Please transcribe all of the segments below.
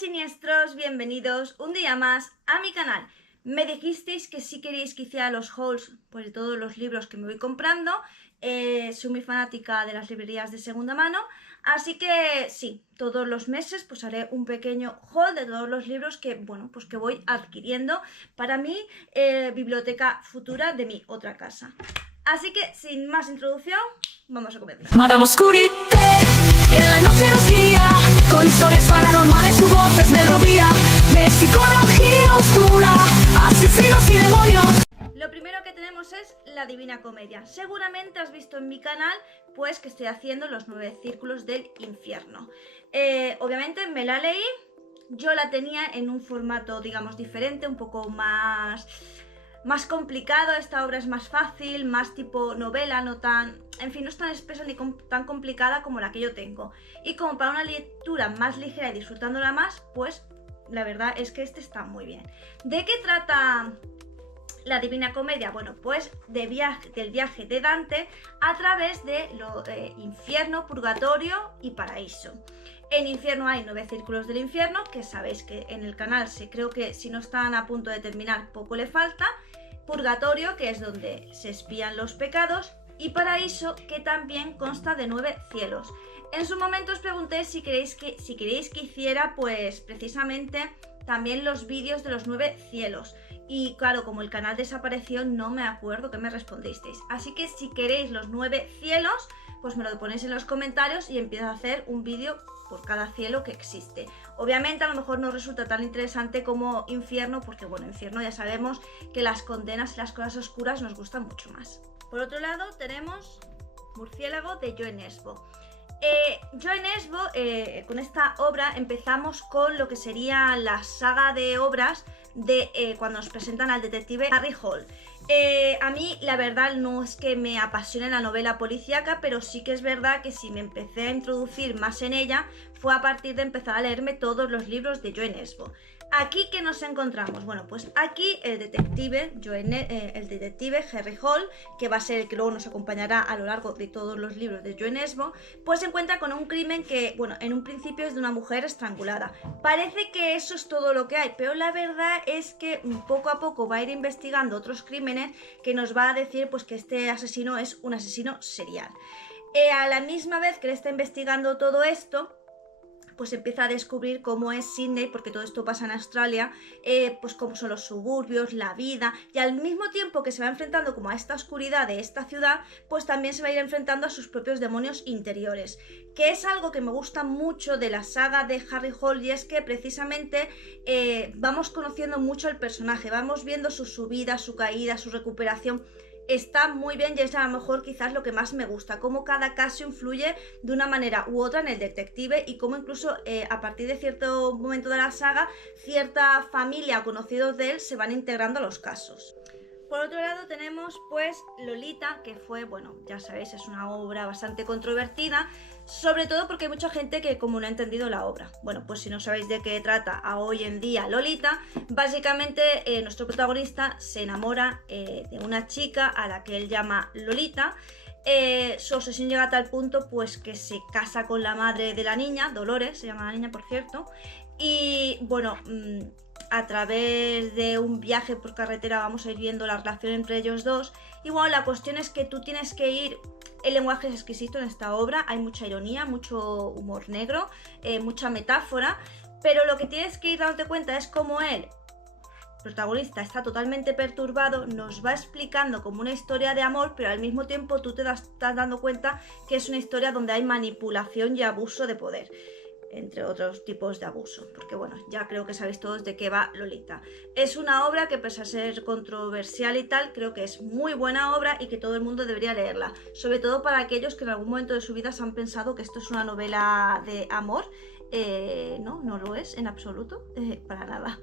siniestros, bienvenidos un día más a mi canal. Me dijisteis que si queréis que hiciera los hauls pues, de todos los libros que me voy comprando. Soy muy fanática de las librerías de segunda mano, así que sí, todos los meses pues haré un pequeño haul de todos los libros que, bueno, pues que voy adquiriendo para mi biblioteca futura de mi otra casa. Así que sin más introducción, vamos a comenzar. Madame Oscurité, en la noche nos guía, con historias paranormales, su voz es melodía, de psicología oscura, asesinos y demonios. Lo primero que tenemos es la Divina Comedia. Seguramente has visto en mi canal pues que estoy haciendo los 9 círculos del infierno. Obviamente me la leí, yo la tenía en un formato digamos diferente, un poco más complicado. Esta obra es más fácil, más tipo novela, no tan... En fin, no es tan espesa ni tan complicada como la que yo tengo. Y como para una lectura más ligera y disfrutándola más, pues la verdad es que este está muy bien. ¿De qué trata la Divina Comedia? Bueno, pues del viaje de Dante a través de infierno, purgatorio y paraíso. En infierno hay 9 círculos del infierno, que sabéis que en el canal creo que si no están a punto de terminar poco le falta. Purgatorio, que es donde se expían los pecados, y paraíso, que también consta de 9 cielos. En su momento os pregunté si queréis que hiciera pues precisamente también los vídeos de los 9 cielos. Y claro, como el canal desapareció, no me acuerdo qué me respondisteis. Así que si queréis los 9 cielos, pues me lo ponéis en los comentarios y empiezo a hacer un vídeo por cada cielo que existe. Obviamente a lo mejor no resulta tan interesante como infierno, porque bueno, infierno ya sabemos que las condenas y las cosas oscuras nos gustan mucho más. Por otro lado tenemos Murciélago de Joe Nesbo. Joe Nesbo, con esta obra empezamos con lo que sería la saga de obras de cuando nos presentan al detective Harry Hole. A mí la verdad no es que me apasione la novela policíaca, pero sí que es verdad que si me empecé a introducir más en ella fue a partir de empezar a leerme todos los libros de Joe Nesbo. ¿Aquí qué nos encontramos? Bueno, pues aquí el detective Harry Hole, que va a ser el que luego nos acompañará a lo largo de todos los libros de Joe Nesbo, pues se encuentra con un crimen que, bueno, en un principio es de una mujer estrangulada. Parece que eso es todo lo que hay, pero la verdad es que poco a poco va a ir investigando otros crímenes que nos va a decir pues que este asesino es un asesino serial. A la misma vez que le está investigando todo esto, pues empieza a descubrir cómo es Sydney, porque todo esto pasa en Australia, pues cómo son los suburbios, la vida, y al mismo tiempo que se va enfrentando como a esta oscuridad de esta ciudad, pues también se va a ir enfrentando a sus propios demonios interiores, que es algo que me gusta mucho de la saga de Harry Hole, y es que precisamente vamos conociendo mucho al personaje, vamos viendo su subida, su caída, su recuperación. Está muy bien y es a lo mejor quizás lo que más me gusta, cómo cada caso influye de una manera u otra en el detective y cómo incluso a partir de cierto momento de la saga, cierta familia o conocidos de él se van integrando a los casos. Por otro lado tenemos pues Lolita, que fue, bueno, ya sabéis, es una obra bastante controvertida, sobre todo porque hay mucha gente que como no ha entendido la obra. Bueno, pues si no sabéis de qué trata a hoy en día Lolita, básicamente nuestro protagonista se enamora de una chica a la que él llama Lolita. Su obsesión llega a tal punto pues que se casa con la madre de la niña, Dolores, se llama la niña por cierto, y bueno... a través de un viaje por carretera vamos a ir viendo la relación entre ellos dos. Y bueno, la cuestión es que tú tienes que ir... El lenguaje es exquisito en esta obra, hay mucha ironía, mucho humor negro, mucha metáfora, pero lo que tienes que ir dándote cuenta es cómo él, protagonista, está totalmente perturbado, nos va explicando como una historia de amor, pero al mismo tiempo tú te estás dando cuenta que es una historia donde hay manipulación y abuso de poder, entre otros tipos de abuso, porque bueno, ya creo que sabéis todos de qué va Lolita. Es una obra que pese a ser controversial y tal, creo que es muy buena obra y que todo el mundo debería leerla, sobre todo para aquellos que en algún momento de su vida se han pensado que esto es una novela de amor. No lo es en absoluto, para nada.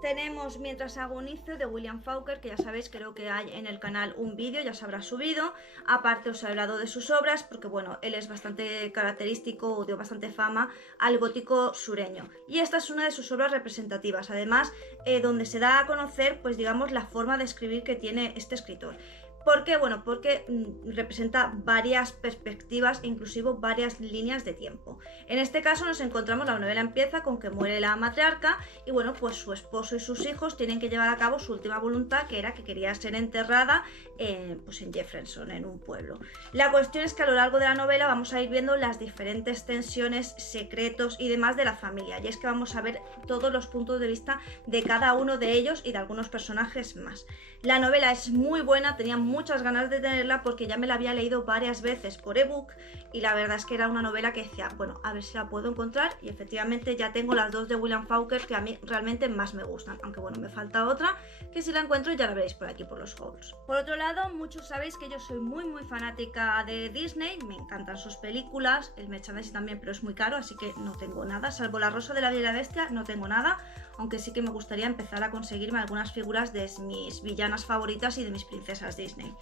Tenemos Mientras agonizo de William Faulkner, que ya sabéis, creo que hay en el canal un vídeo, ya se habrá subido. Aparte os he hablado de sus obras, porque bueno, él es bastante característico, o dio bastante fama al gótico sureño. Y esta es una de sus obras representativas, además, donde se da a conocer, pues digamos, la forma de escribir que tiene este escritor. ¿Por qué? Bueno, porque representa varias perspectivas, inclusive varias líneas de tiempo. En este caso nos encontramos, la novela empieza con que muere la matriarca y bueno, pues su esposo y sus hijos tienen que llevar a cabo su última voluntad, que era que quería ser enterrada pues en Jefferson, en un pueblo. La cuestión es que a lo largo de la novela vamos a ir viendo las diferentes tensiones, secretos y demás de la familia, y es que vamos a ver todos los puntos de vista de cada uno de ellos y de algunos personajes más. La novela es muy buena, tenía muchas ganas de tenerla porque ya me la había leído varias veces por ebook y la verdad es que era una novela que decía, bueno, a ver si la puedo encontrar, y efectivamente ya tengo las dos de William Faulkner que a mí realmente más me gustan, aunque bueno, me falta otra que si la encuentro ya la veréis por aquí por los hauls. Por otro lado, muchos sabéis que yo soy muy fanática de Disney, me encantan sus películas, el merchandising también, pero es muy caro, así que no tengo nada, salvo La Rosa de la Bella y la Bestia, no tengo nada, aunque sí que me gustaría empezar a conseguirme algunas figuras de mis villanas favoritas y de mis princesas Disney.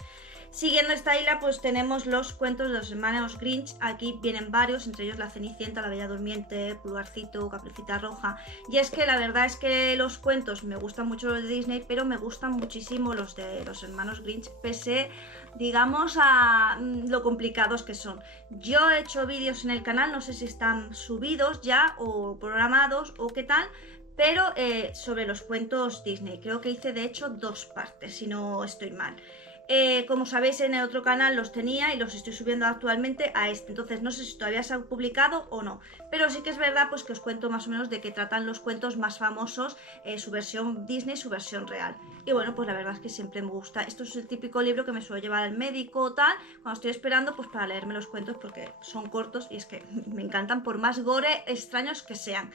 Siguiendo esta isla, pues tenemos los cuentos de los hermanos Grinch. Aquí vienen varios, entre ellos La Cenicienta, La Bella Durmiente, Pulgarcito, Caperucita Roja. Y es que la verdad es que los cuentos me gustan mucho los de Disney, pero me gustan muchísimo los de los hermanos Grinch, pese, digamos, a lo complicados que son. Yo he hecho vídeos en el canal, no sé si están subidos ya o programados o qué tal, pero sobre los cuentos Disney. Creo que hice de hecho 2 partes, si no estoy mal. Como sabéis, en el otro canal los tenía y los estoy subiendo actualmente a este, entonces no sé si todavía se han publicado o no, pero sí que es verdad pues que os cuento más o menos de qué tratan los cuentos más famosos, su versión Disney, su versión real. Y bueno, pues la verdad es que siempre me gusta. Esto es el típico libro que me suelo llevar al médico o tal, cuando estoy esperando pues para leerme los cuentos, porque son cortos y es que me encantan, por más gore extraños que sean.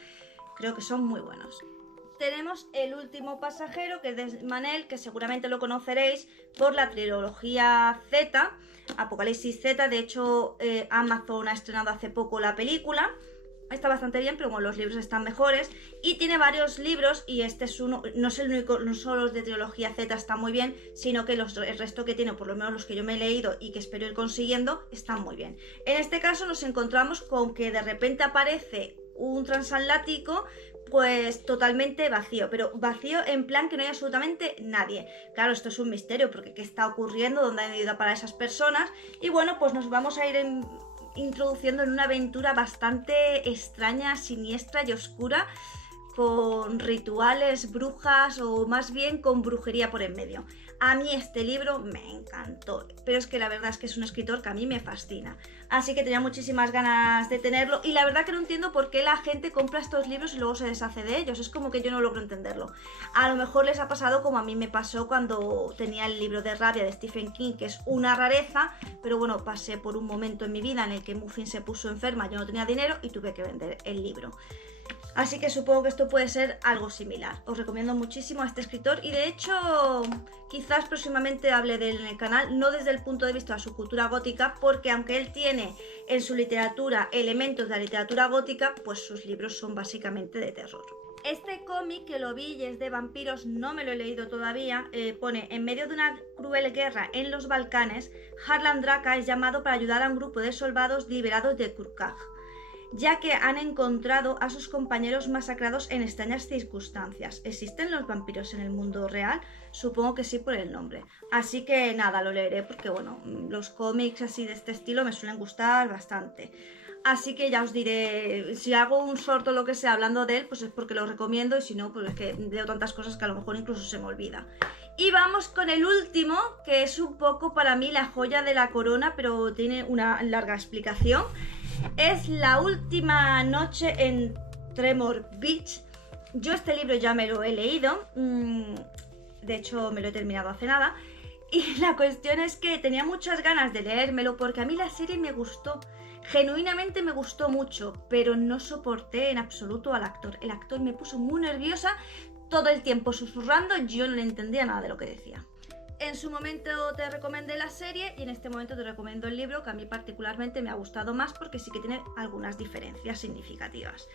Creo que son muy buenos. Tenemos El último pasajero, que es de Manel, que seguramente lo conoceréis por la trilogía Z, Apocalipsis Z. De hecho, Amazon ha estrenado hace poco la película. Está bastante bien, pero bueno, los libros están mejores. Y tiene varios libros, y este es uno, no es el único, no solo los de trilogía Z están muy bien, sino que el resto que tiene, por lo menos los que yo me he leído y que espero ir consiguiendo, están muy bien. En este caso nos encontramos con que de repente aparece un transatlántico pues totalmente vacío, pero vacío en plan que no hay absolutamente nadie. Claro, esto es un misterio, porque ¿qué está ocurriendo? ¿Dónde han ido a parar esas personas? Y bueno, pues nos vamos a ir introduciendo en una aventura bastante extraña, siniestra y oscura, con rituales, brujas o más bien con brujería por en medio. A mí este libro me encantó, pero es que la verdad es que es un escritor que a mí me fascina. Así que tenía muchísimas ganas de tenerlo y la verdad que no entiendo por qué la gente compra estos libros y luego se deshace de ellos. Es como que yo no logro entenderlo. A lo mejor les ha pasado como a mí me pasó cuando tenía el libro de Rabia de Stephen King, que es una rareza, pero bueno, pasé por un momento en mi vida en el que Muffin se puso enferma, yo no tenía dinero y tuve que vender el libro. Así que supongo que esto puede ser algo similar. Os recomiendo muchísimo a este escritor y de hecho quizás próximamente hable de él en el canal, no desde el punto de vista de su cultura gótica, porque aunque él tiene en su literatura elementos de la literatura gótica, pues sus libros son básicamente de terror. Este cómic, que lo vi y es de vampiros, no me lo he leído todavía, pone: en medio de una cruel guerra en los Balcanes, Harlan Draka es llamado para ayudar a un grupo de soldados liberados de Kurkaj, ya que han encontrado a sus compañeros masacrados en extrañas circunstancias. ¿Existen los vampiros en el mundo real? Supongo que sí, por el nombre. Así que nada, lo leeré porque bueno, los cómics así de este estilo me suelen gustar bastante. Así que ya os diré, si hago un short o lo que sea hablando de él, pues es porque lo recomiendo, y si no, pues es que leo tantas cosas que a lo mejor incluso se me olvida. Y vamos con el último, que es un poco para mí la joya de la corona, pero tiene una larga explicación. Es La última noche en Tremor Beach. Yo este libro ya me lo he leído, de hecho me lo he terminado hace nada, y la cuestión es que tenía muchas ganas de leérmelo porque a mí la serie me gustó, genuinamente me gustó mucho, pero no soporté en absoluto al actor. El actor me puso muy nerviosa, todo el tiempo susurrando, yo no le entendía nada de lo que decía. En su momento te recomendé la serie y en este momento te recomiendo el libro, que a mí particularmente me ha gustado más porque sí que tiene algunas diferencias significativas.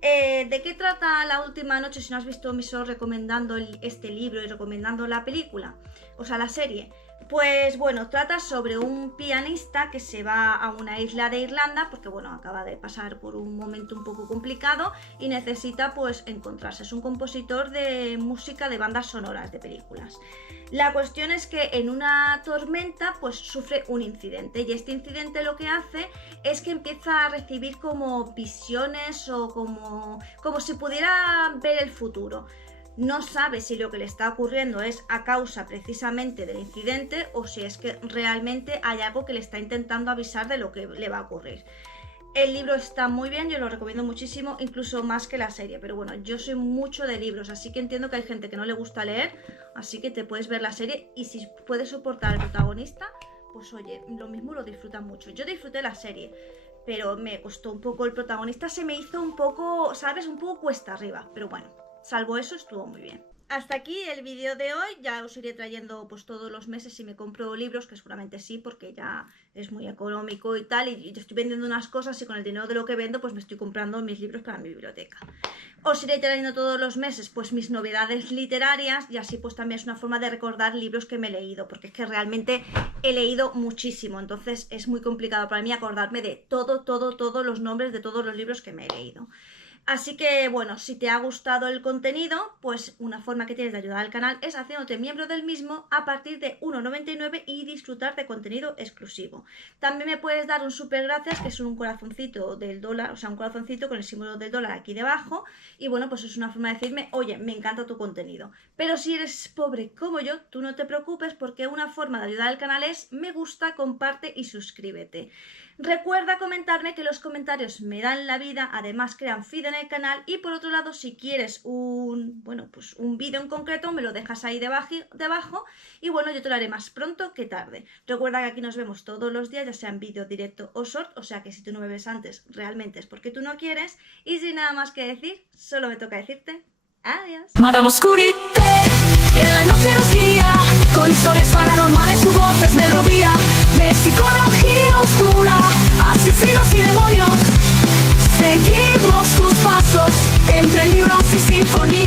¿De qué trata La última noche? Si no has visto mi solo recomendando este libro y recomendando la película, o sea, la serie. Pues bueno, trata sobre un pianista que se va a una isla de Irlanda porque bueno, acaba de pasar por un momento un poco complicado y necesita pues encontrarse. Es un compositor de música de bandas sonoras de películas. La cuestión es que en una tormenta pues sufre un incidente y este incidente lo que hace es que empieza a recibir como visiones o como si pudiera ver el futuro. No sabe si lo que le está ocurriendo es a causa precisamente del incidente o si es que realmente hay algo que le está intentando avisar de lo que le va a ocurrir. El libro está muy bien, yo lo recomiendo muchísimo, incluso más que la serie, pero bueno, yo soy mucho de libros, así que entiendo que hay gente que no le gusta leer, así que te puedes ver la serie y si puedes soportar al protagonista, pues oye, lo mismo lo disfrutas mucho. Yo disfruté la serie, pero me costó un poco el protagonista, se me hizo un poco, ¿sabes? Un poco cuesta arriba, pero bueno. Salvo eso, estuvo muy bien. Hasta aquí el vídeo de hoy, ya os iré trayendo pues todos los meses si me compro libros, que seguramente sí, porque ya es muy económico y tal, y yo estoy vendiendo unas cosas y con el dinero de lo que vendo pues me estoy comprando mis libros para mi biblioteca. Os iré trayendo todos los meses pues mis novedades literarias y así pues también es una forma de recordar libros que me he leído, porque es que realmente he leído muchísimo, entonces es muy complicado para mí acordarme de todos los nombres de todos los libros que me he leído. Así que bueno, si te ha gustado el contenido, pues una forma que tienes de ayudar al canal es haciéndote miembro del mismo a partir de 1,99 y disfrutar de contenido exclusivo. También me puedes dar un super gracias, que es un corazoncito del dólar, o sea, un corazoncito con el símbolo del dólar aquí debajo. Y bueno, pues es una forma de decirme, oye, me encanta tu contenido. Pero si eres pobre como yo, tú no te preocupes porque una forma de ayudar al canal es me gusta, comparte y suscríbete. Recuerda comentarme que los comentarios me dan la vida, además crean feed en el canal y por otro lado si quieres un vídeo en concreto me lo dejas ahí debajo y bueno, yo te lo haré más pronto que tarde. Recuerda que aquí nos vemos todos los días, ya sea en vídeo directo o short, o sea que si tú no me ves antes realmente es porque tú no quieres y sin nada más que decir, solo me toca decirte adiós. Madame Oscurité, en la noche nos guía, con historias paranormales, su voz es melodía, de psicología oscura, asesinos y demonios. Seguimos tus pasos, entre libros y sinfonías.